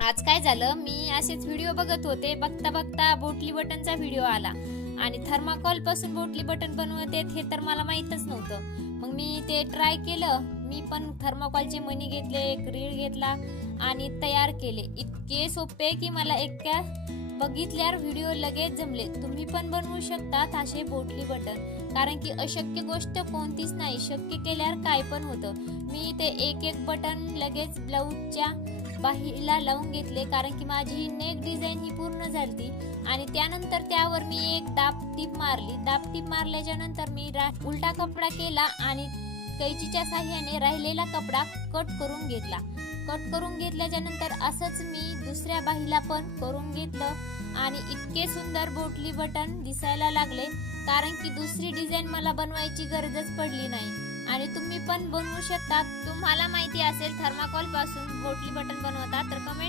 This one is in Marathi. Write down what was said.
आज काय झालं, मी असेच व्हिडिओ बघत होते, बघता बघता बोटली बटनचा व्हिडिओ आला आणि थर्माकोल पासून बोटली बटन बनवते हे तर मला माहीतच नव्हतं. मग मी ते ट्राय केलं. मी पण थर्माकोलचे मणी घेतले, एक रीळ घेतला आणि तयार केले. इतके सोपे की मला एका बघितल्यावर व्हिडिओ लगेच जमले. तुम्ही पण बनवू शकतात असे बोटली बटन, कारण की अशक्य गोष्ट कोणतीच नाही, शक्य केल्यावर काय पण होतं. मी ते एक एक बटन लगेच ब्लाऊजच्या बाहीला लावून घेतले, कारण की माझी नेक डिझाईन ही पूर्ण झाली. आणि त्यानंतर त्यावर मी एक दाबटीप मारली. दाबटीप मारल्याच्या नंतर मी उलटा कपडा केला आणि कैचीच्या साह्याने राहिलेला कपडा कट करून घेतला. कट करून घेतल्याच्या नंतर असंच मी दुसऱ्या बाहीला पण करून घेतलं आणि इतके सुंदर बोटली बटन दिसायला लागले, कारण की दुसरी डिझाईन मला बनवायची गरजच पडली नाही. आणि तुम्ही पण बनवू शकता. तुम्हाला माहिती असेल थर्माकोल पासून बोटली बटन बनवतात तर कमेंट